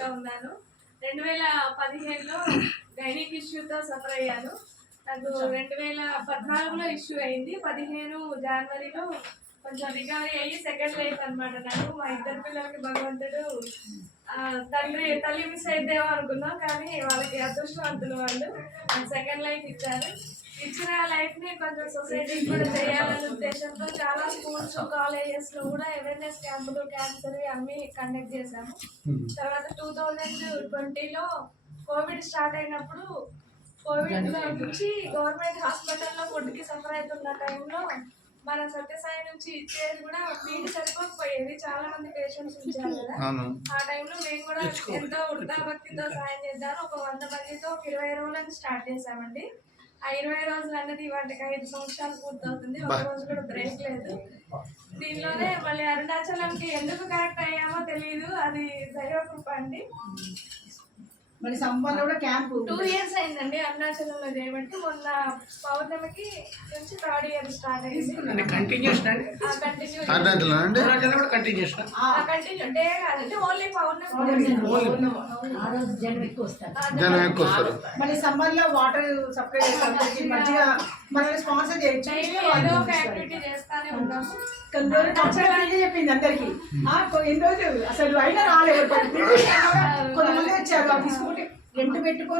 గా ఉన్నాను. 2015లో gynaec ఇష్యూతో suffer అయ్యాను. నాకు 2014లో ఇష్యూ అయింది. 15 జనవరిలో కొంచెం రికవరీ అయ్యి సెకండ్ లైఫ్ అనమాట. నాకు మా ఇద్దరు పిల్లలకి భగవంతుడు తల్లి మిస్ అయితేమో అనుకున్నాం, కానీ వాళ్ళకి అదృష్టవంతులు వాళ్ళు నాకు సెకండ్ లైఫ్ ఇచ్చారు. ఇచ్చిన లైఫ్ ని కొంచెం సొసైటీకి కూడా చేయాలనే ఉద్దేశంతో చాలా స్కూల్స్ కాలేజెస్ లో కూడా అవేర్నెస్ క్యాంపులు క్యాన్సర్ అన్ని కండక్ట్ చేశాము. తర్వాత 2020లో కోవిడ్ స్టార్ట్ అయినప్పుడు కోవిడ్ నుంచి గవర్నమెంట్ హాస్పిటల్లో ఫుడ్కి సఫర్ అవుతున్న టైంలో మన సత్యసాయి నుంచి ఇచ్చేది కూడా ఫీడ్ సరిపోకపోయేది. చాలా మంది పేషెంట్స్ ఉంచారు కదా, ఆ టైంలో మేము కూడా ఎంతో వృద్ధాభక్తితో సాయం చేద్దాము. ఒక 100 మందితో 20 రోజులను స్టార్ట్ చేశామండి. ఆ 20 రోజులు అన్నది వాటికి 5 సంవత్సరాలు పూర్తవుతుంది. ఒక రోజు కూడా బ్రేక్ లేదు. దీనిలోనే మళ్ళీ అరుణాచలంకి ఎందుకు కనెక్ట్ అయ్యామో తెలియదు, అది దైవకృప అండి. మరి సంపన్న కూడా క్యాంప్ 2 years అయిందండి అరుణాచలంలో చేయబట్టి. మొన్న పౌర్ణమికి నుంచి 3rd year స్టార్ట్ అయింది. కంటిన్యూ డే కాదండి, ఓన్లీ పౌర్ణమి. జనం ఎక్కువ వస్తారు. మరి సమ్మర్ లో వాటర్ సప్లై చేస్తాం, మంచిగా మనల్ని స్పాన్సర్ చేయొచ్చు. ఏదో ఒక యాక్టివిటీ చేస్తానే ఉన్నాము. కొన్ని రోజులు చెప్పింది అందరికి, ఎన్ని రోజులు అసలు అయినా రాలేదు. కొంతమంది వచ్చారు, తీసుకుంటే రెంట్ పెట్టుకొని